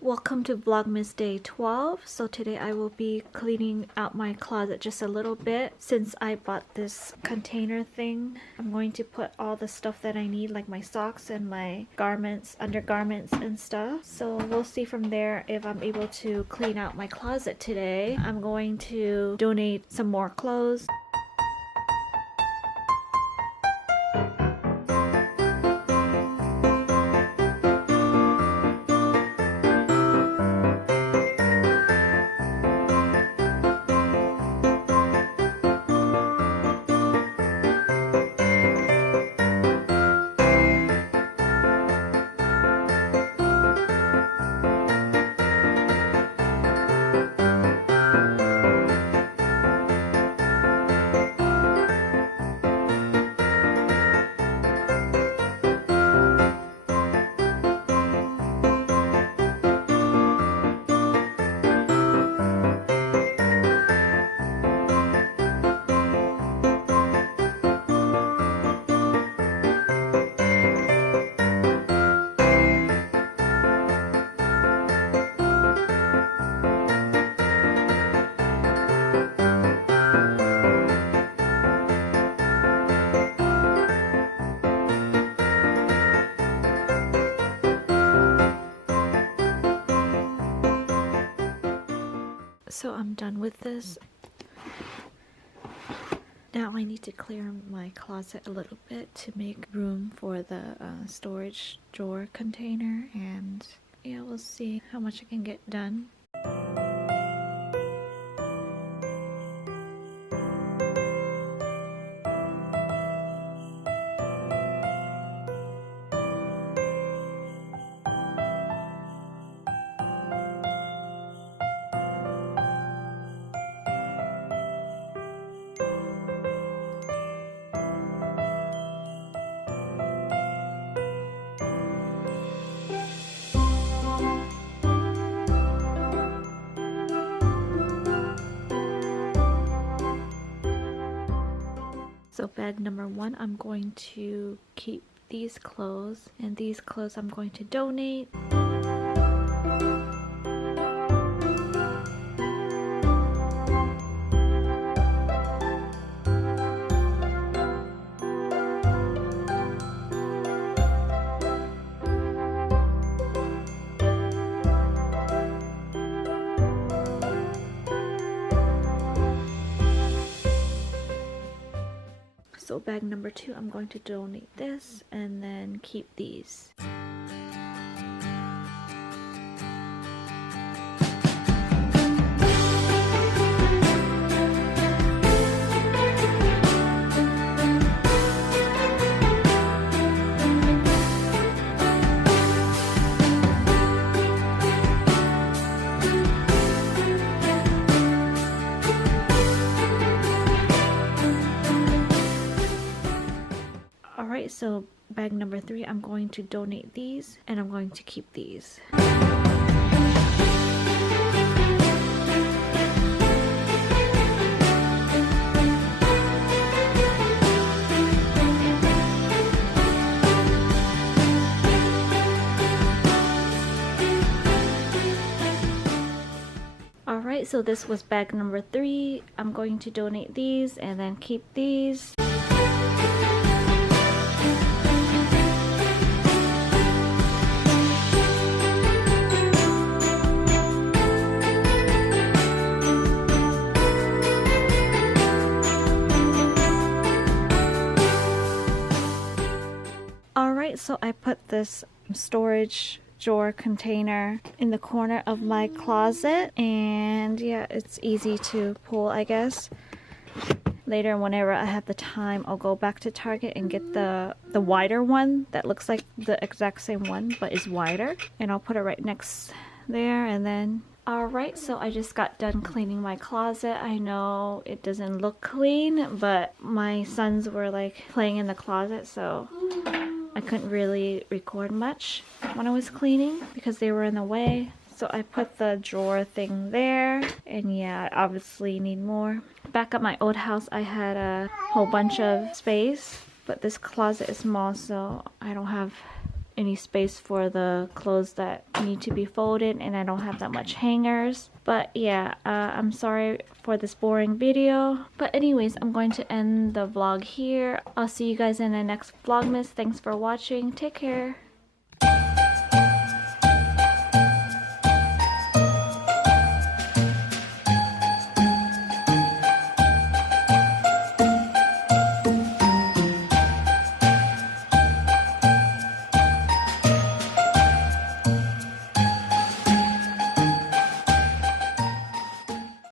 Welcome to Vlogmas Day 12. So today I will be cleaning out my closet just a little bit. Since I bought this container thing, I'm going to put all the stuff that I need, like my socks and my garments, undergarments and stuff. So we'll see from there if I'm able to clean out my closet today. I'm going to donate some more clothes. So I'm done with this. Now I need to clear my closet a little bit to make room for the storage drawer container, and yeah, we'll see how much I can get done. So bag number 1, I'm going to keep these clothes, and these clothes I'm going to donate. So bag number 2, I'm going to donate this and then keep these. Alright, so bag number 3, I'm going to donate these and I'm going to keep these. Alright, so this was bag number 3. I'm going to donate these and then keep these. Alright, so I put this storage drawer container in the corner of my closet, and yeah, it's easy to pull, I guess. Later, whenever I have the time, I'll go back to Target and get the wider one that looks like the exact same one but is wider, and I'll put it right next there. And then alright, so I just got done cleaning my closet. I know it doesn't look clean, but my sons were like playing in the closet, so I couldn't really record much when I was cleaning because they were in the way. So I put the drawer thing there, and yeah, I obviously need more. Back at my old house, I had a whole bunch of space, but this closet is small, so I don't have any space for the clothes that need to be folded, and I don't have that much hangers. But yeah, I'm sorry for this boring video, but anyways, I'm going to end the vlog here. I'll see you guys in the next Vlogmas. Thanks for watching. Take care.